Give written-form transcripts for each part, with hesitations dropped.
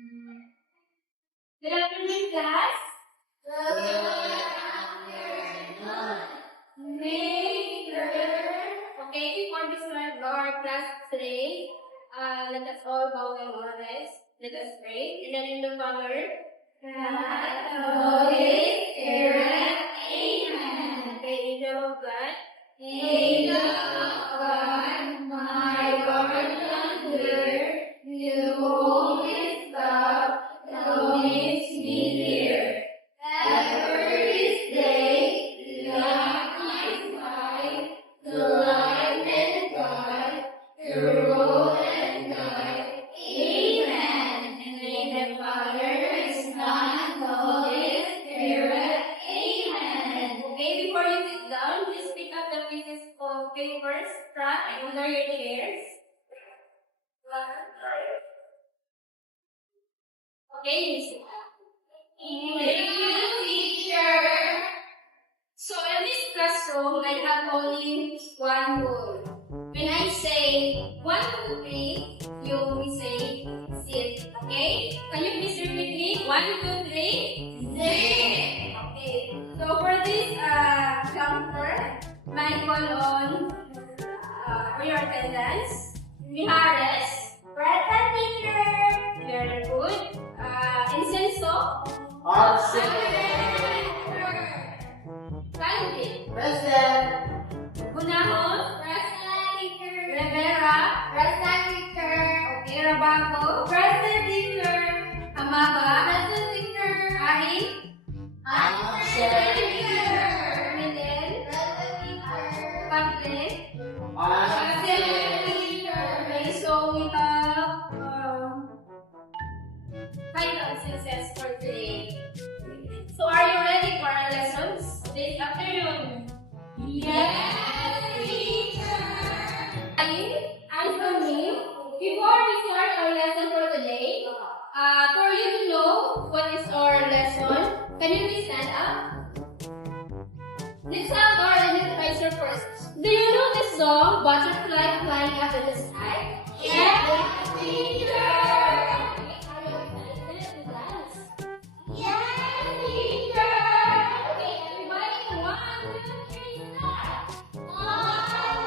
Good afternoon, class. Okay, before we start our class today, let us all bow and honors. Let us pray. In the name of the Father, the Holy Spirit. Amen. Okay, angel of God. Angel of God, my guardian dear, you always love, thou makes me hear. Ever this day, love my side, the light and God, the road and guide. Amen. In the name of the Father, the Son, and the Holy Spirit. Amen. Okay, before you sit down, please pick up the pieces of papers, strap, and under your chairs. Okay, you sit. Thank you, teacher. So in this classroom, I have only one rule. When I say 1, 2, 3, you will say sit. Okay? Can you please repeat me? 1, 2, 3, sit. Okay. So for this counter, my call on your attendance. Mihares. Present, teacher. Very good. Incenso. Absent. Candy. Present. Gunahon. Present, teacher. Rivera. Present, teacher. Okay, Rabaco. Present, teacher. Amaga. Present, teacher. Ahin. Absent. teacher. Miguel. Present, teacher. Pable. Absent. teacher. Okay, so we have final success for today. So are you ready for our lessons this afternoon? Yes, teacher! As for me, before we start our lesson for today, for you to know what is our lesson, can you please stand up? Let's have our identifier first. Do you know the song Butterfly Flying Up in the Sky? Yes, teacher! Are you excited to dance? Yes, teacher! Okay, everybody, 1, 2, 3, start! One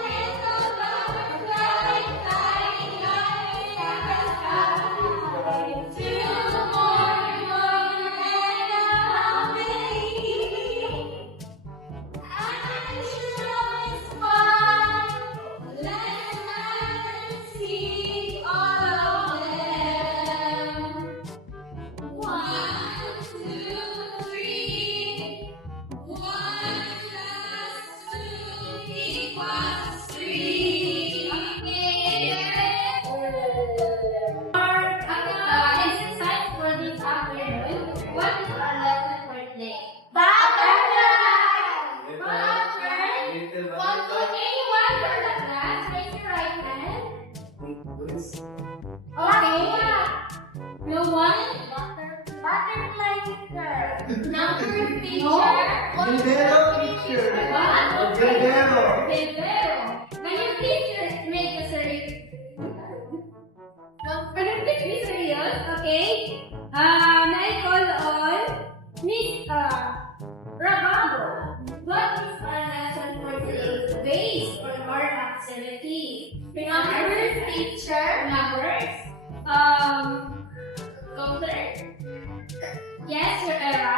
little butterfly flying high in the sky. 2 more and how many? And sure is fun. Let's see all of them. 1, 2, 3. 1 + 2 equals 3. Okay. Exercise for this afternoon. What is our lesson for today? Butterfly. Butterfly. Little 1, 2, butterfly. anyone for the class? Raise your right hand. Okay. No one? Butterfly teacher. Number teacher. Vivero, teacher. What? Vivero. Vivero. Can you please make a serious? Can you please be serious? Okay. May I call on Miss Rabago. What is our lesson for today? Base or norm activity. Numbers, teacher. Numbers. Counter. Yes, Rivera.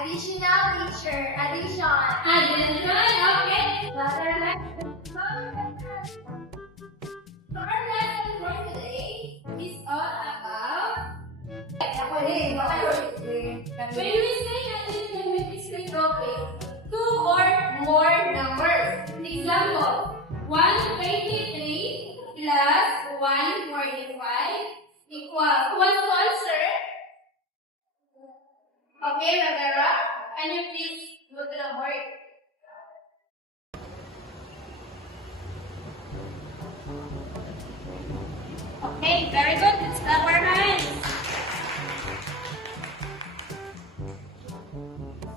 Additional, teacher. Addition. Addition. Okay. Butterfly. So our lesson for today is all about when we say addition with discrete topic, 2 or more numbers. Example, 123 plus 145 equals. Who wants to answer? Okay, Rivera, can you please go to the board? Okay, very good. Let's clap our hands.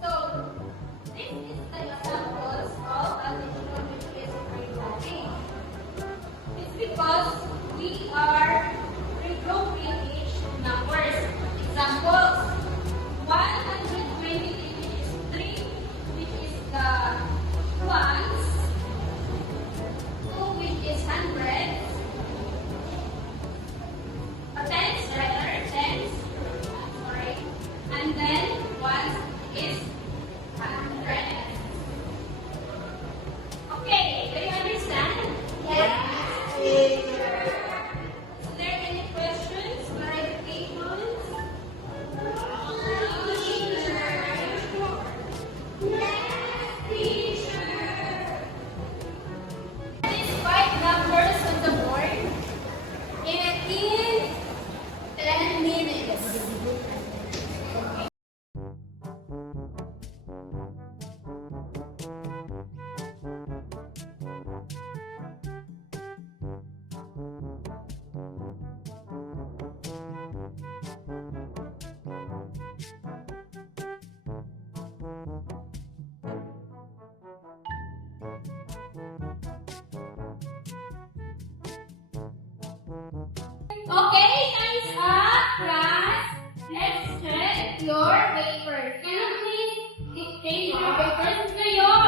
So, this is the examples of additional multiplication programming. It's because we are regrouping each numbers. Okay, time's up, class. Let's check your papers. Can you please exchange your papers to your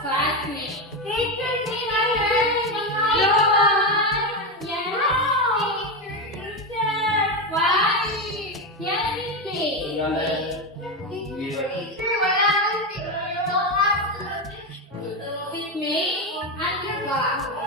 classmate? Teacher, see my With me and your class.